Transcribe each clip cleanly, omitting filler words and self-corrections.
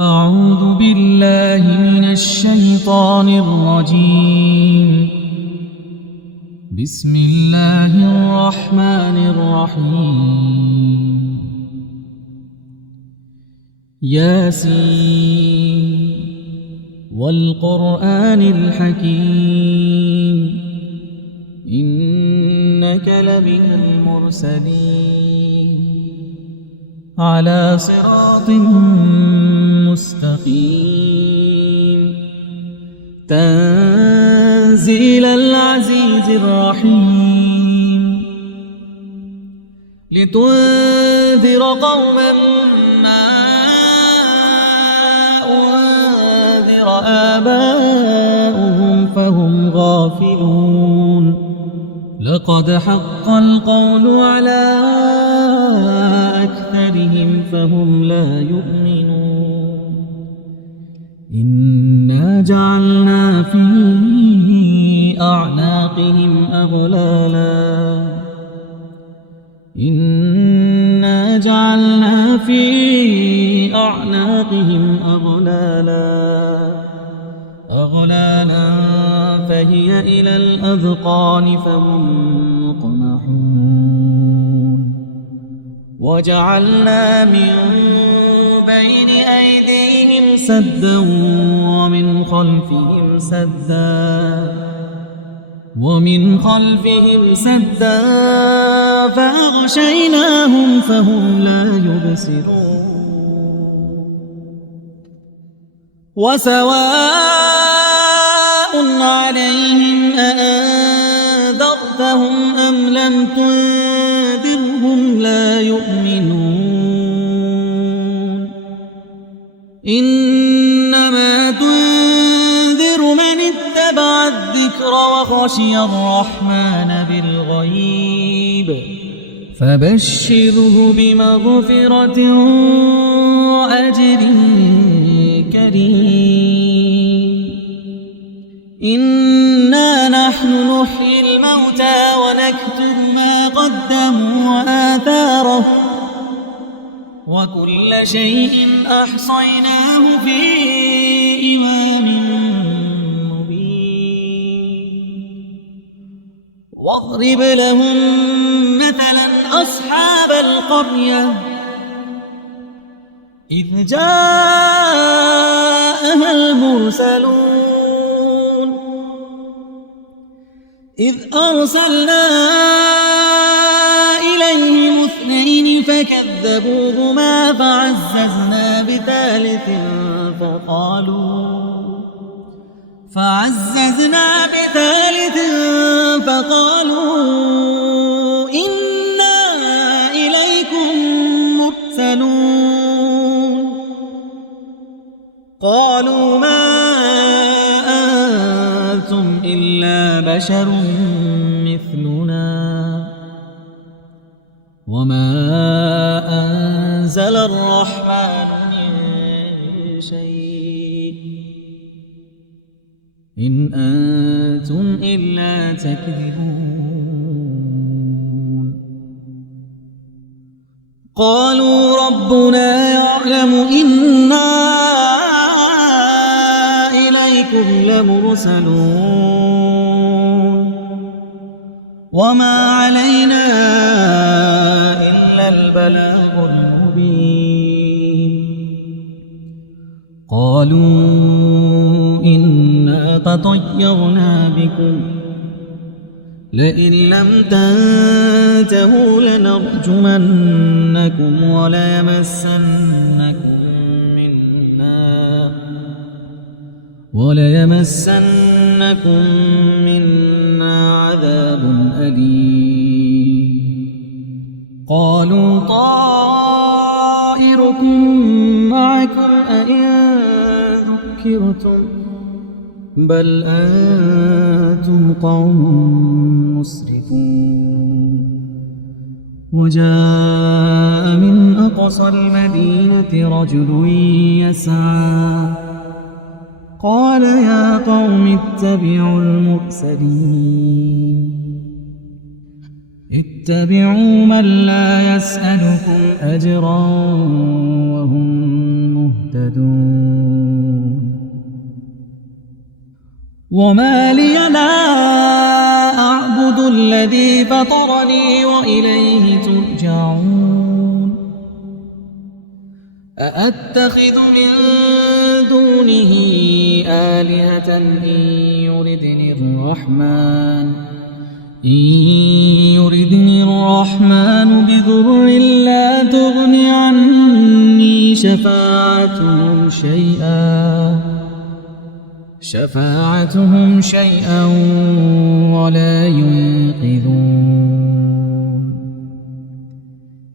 أعوذ بالله من الشيطان الرجيم. بسم الله الرحمن الرحيم. ياسين والقرآن الحكيم إنك لمن المرسلين على صراط مستقيم تنزيل العزيز الرحيم لتنذر قوما ما أنذر آباؤهم فهم غافلون لقد حق القول على أكثرهم فهم لا يؤمنون إنا جعلنا في أعناقهم أغلالا فهي إلى الأذقان فهم مقمحون وجعلنا من بين أيديهم سدا ومن خلفهم سدا فأغشيناهم فهم لا يبصرون وسواء عليهم أأنذرتهم أم لم تنذرهم لا يؤمنون إنما تنذر من اتبع الذكر وخشي الرحمن بالغيب فبشره بمغفرة وأجر كريم إنا نحن نحيي الموتى ونكتب ما قدموا وآثارهم وكل شيء أحصيناه في إمام مبين واضرب لهم مثلا أصحاب القرية إذ جاءها المرسلون إذ أرسلنا إليهم اثنين فكذبوهما فعززنا بثالث فقالوا إنا إليكم مرسلون قالوا ما أنتم إلا بشر مثلنا وما أنزل الرحمن من شيء إن أنتم إلا تكذبون قالوا ربنا يعلم إنا إليكم لمرسلون وما علينا إلا البلاغ المبين قالوا إنا تطيرنا بكم لئن لم تنتهوا لنرجمنكم وليمسنكم منا عذاب أليم قالوا طائركم معكم أئن ذكرتم بل أنتم قوم مسرفون وجاء من أقصى المدينة رجل يسعى قال يا قوم اتبعوا المرسلين اتبعوا من لا يسألكم أجرا وهم مهتدون وما لي لا أعبد الذي فطرني وإليه ترجعون أأتخذ من دونه آلهة إن يردني الرحمن بضر لا تغن عني شفاعتهم شيئا ولا ينقذون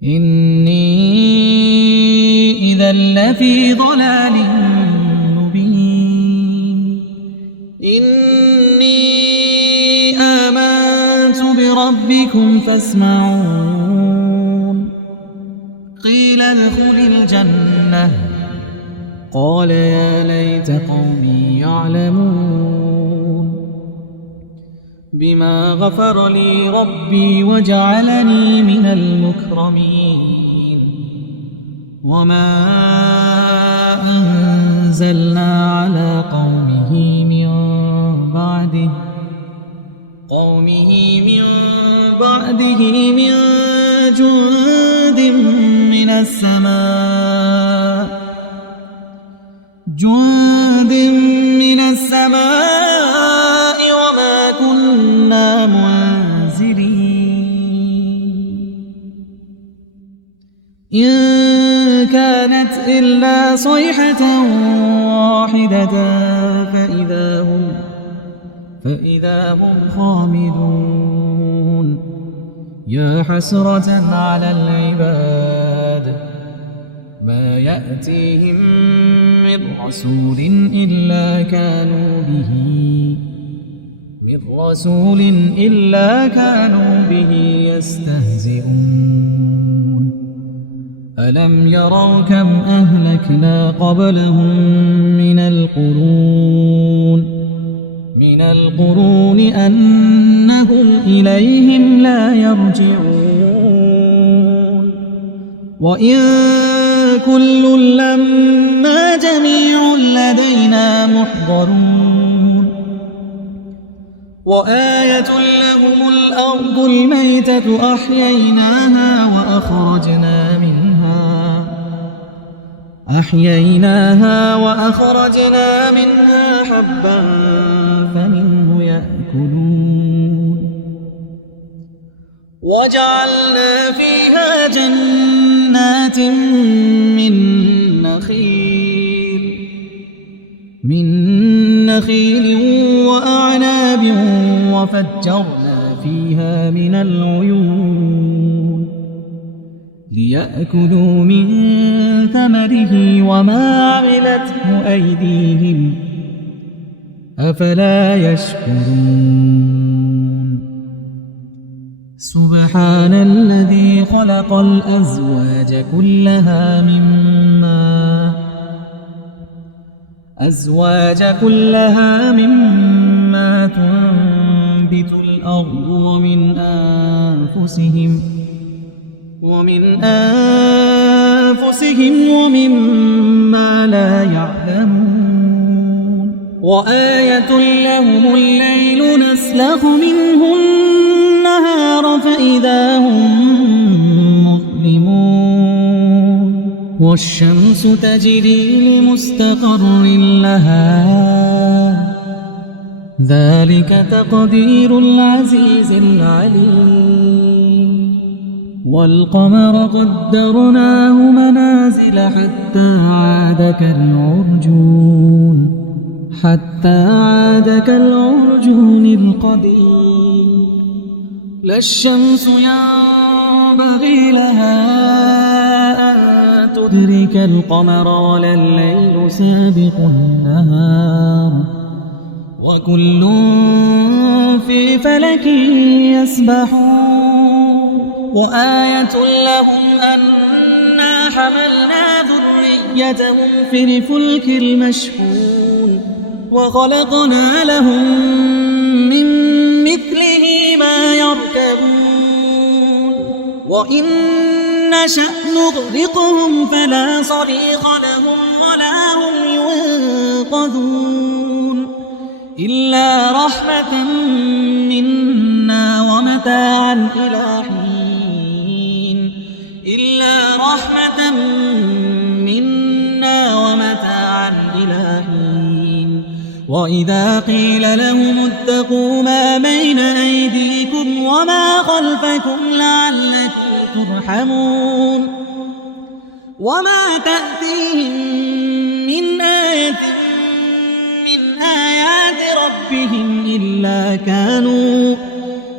إني إذا لفي ضلال مبين إني آمنت بربكم فاسمعون قيل ادخل الجنة قال يا ليت قومي يعلمون بما غفر لي ربي وجعلني من المكرمين وما أنزلنا على قومه من بعده من جند من السماء وما كنا منزلين إن كانت إلا صيحة واحدة فإذا هم خامدون يا حسرة على العباد ما يأتيهم من رسول إلا كانوا به يستهزئون ألم يروا كم أهلكنا قبلهم من القرون أنهم إليهم لا يرجعون وإن كل لما جميع لدينا محضرون وآية لهم الأرض الميتة أحييناها وأخرجنا منها حبا فمنه يأكلون وجعلنا فيها جنات من نخيل وأعناب وفجرنا فيها من العيون ليأكلوا من ثمره وما عملته أيديهم أفلا يشكرون سبحان الذي خلق الأزواج كلها مما تنبت الأرض ومن أنفسهم ومما لا يعلمون وآية لهم الليل نسلخ منه النهار فإذا هم مظلمون والشمس تجري لمستقر لها ذلك تقدير العزيز العليم والقمر قدرناه منازل حتى عاد كالعرجون القديم لا الشمس ينبغي لها أن تدرك القمر ولا الليل سابق النهار وكل في فلك يسبحون وآية لهم أنا حملنا ذريتهم في الفلك المشحون وخلقنا لهم من مثله ما يركبون وإن نشأ نغرقهم فلا صريخ لهم ولا هم ينقذون إلا رحمة منا ومتاعا إلى حين إلا رحمة منا ومتاعا إلى حين وإذا قيل لهم اتقوا ما بين أيديكم وما خلفكم لعلكم ترحمون وما تأتيهم من آية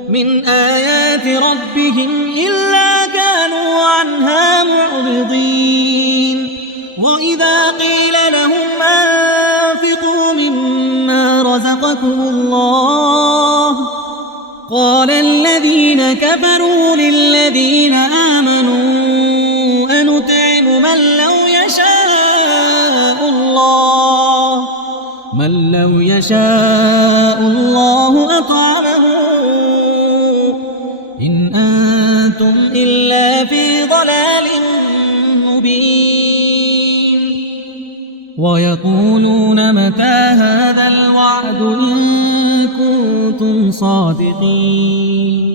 من آيات ربهم إلا كانوا عنها معرضين وإذا قيل لهم أنفقوا مما رزقكم الله قال الذين كفروا للذين آمنوا أنطعم من لو يشاء الله أطعمه إن أنتم إلا في ضلال مبين ويقولون متى هذا الوعد إن كنتم صادقين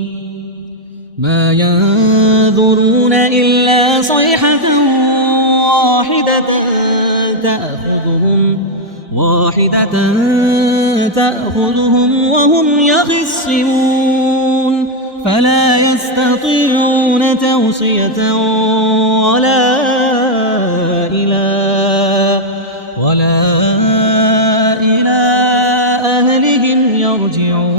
ما ينظرون إلا صيحة واحدة تأخذهم وهم يخصمون فلا يستطيعون توصية ولا إلى أهلهم يرجعون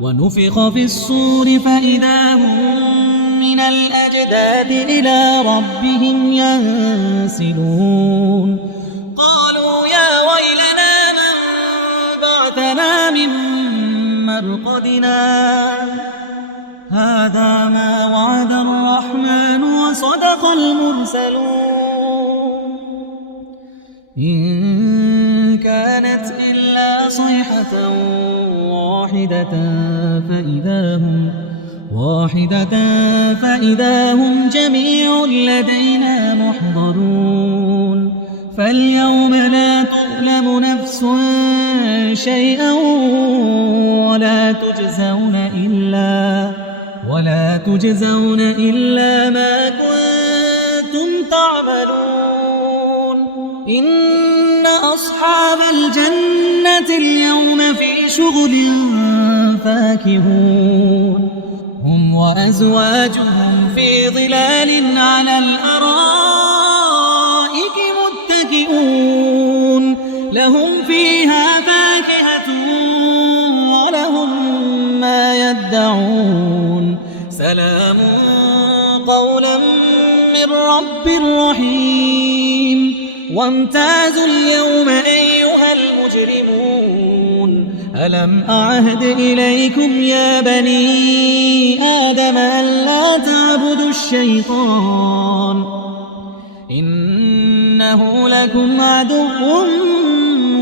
ونفخ في الصور فإذا هم من الأجداث إلى ربهم ينسلون قالوا يا ويلنا من بعثنا من مرقدنا هذا ما وعد الرحمن وصدق المرسلون إن كانت إلا صيحة فإذا هم جميع لدينا محضرون فاليوم لا تظلم نفس شيئا ولا تجزون إلا ما كنتم تعملون إن أصحاب الجنة اليوم في شغل فاكهون هم وأزواجهم في ظلال على الأرائك متكئون لهم فيها فاكهة ولهم ما يدعون سلام قولا من رب رحيم وامتازوا اليوم أيها المجرمون ألم أعهد إليكم يا بني آدم ألا تعبدوا الشيطان إنه لكم عدو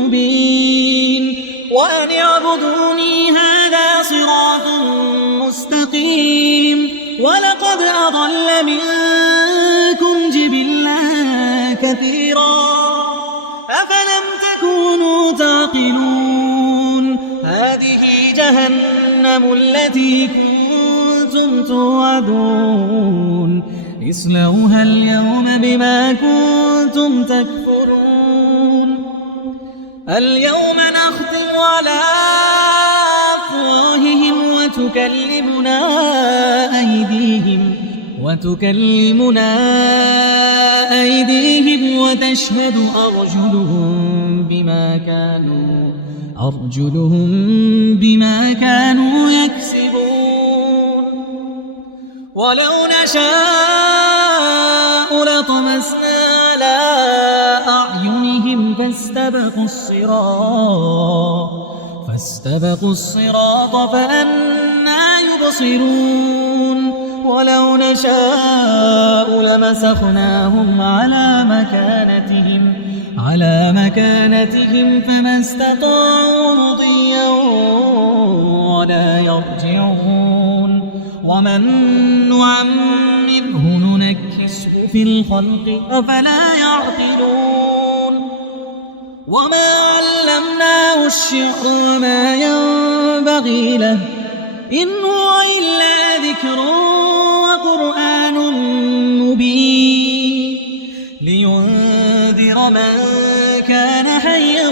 مبين وأن اعبدوني هذا صراط مستقيم ولقد أضل منكم جبلا كثيرا أفلم تكونوا تعقلون هذه جهنم التي كنتم توعدون اصلوها اليوم بما كنتم تكفرون اليوم نختم على أفواههم وتكلمنا أيديهم وتشهد أرجلهم بما كانوا يكسبون ولو نشاء لطمسنا على أعينهم فاستبقوا الصراط فأنى يبصرون ولو نشاء لمسخناهم على مكانتهم فما استطاعوا مضيا ولا يرجعون ومن نعمره ننكسه في الخلق أفلا يعقلون وما علمناه الشعر وما ينبغي له إن هو إلا ذكر وقرآن مبين لينذر من كان حيا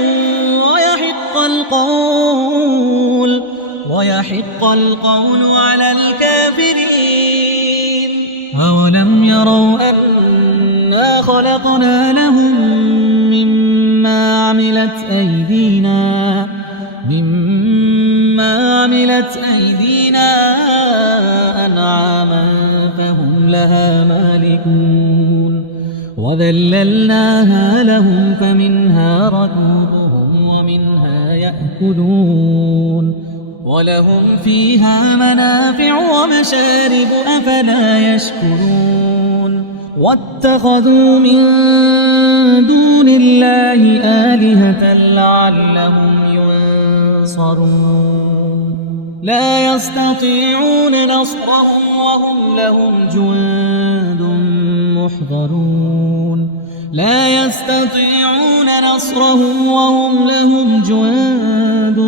ويحق القول على الكافرين أولم يروا أنا خلقنا لهم مما عملت أيدينا أنعاما فهم لها مالكون وذللناها لهم فمنها ركوبهم ومنها يأكلون ولهم فيها منافع ومشارب أفلا يشكرون واتخذوا من دون الله آلهة لعلهم ينصرون لا يستطيعون نصرهم وهم لهم جند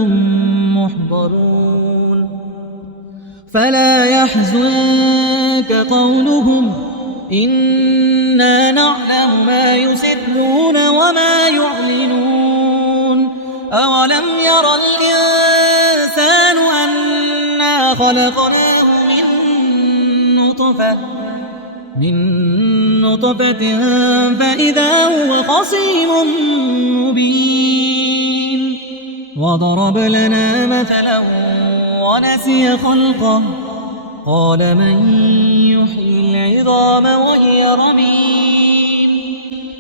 محضرون فلا يحزنك قولهم إنا نعلم ما يسرون وما يعلنون أولم ير الإنسان أنا خلقناه من نطفة فإذا هو خصيم مبين وضرب لنا مثلا ونسي خلقه قال من يحيي العظام وهي رميم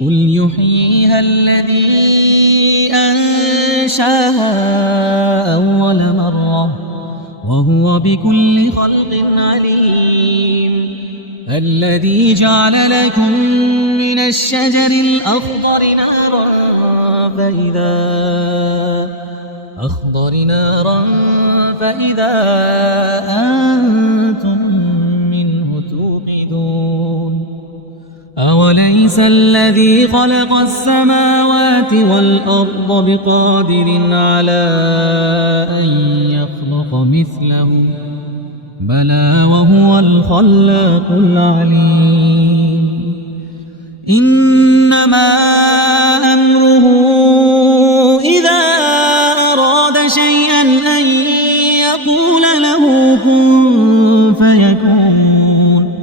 قل يحييها الذي أنشاها أول مرة وهو بكل خلق عليم الذي جعل لكم من الشجر الأخضر نارا فإذا أنتم منه توقدون أوليس الذي خلق السماوات والأرض بقادر على أن يخلق مثلهم بلى وهو الخلاق العليم إنما أمره إذا أراد شيئا أن يقول له كن فيكون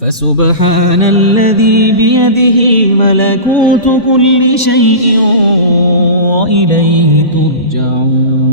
فسبحان الذي بيده ملكوت كل شيء وإليه ترجعون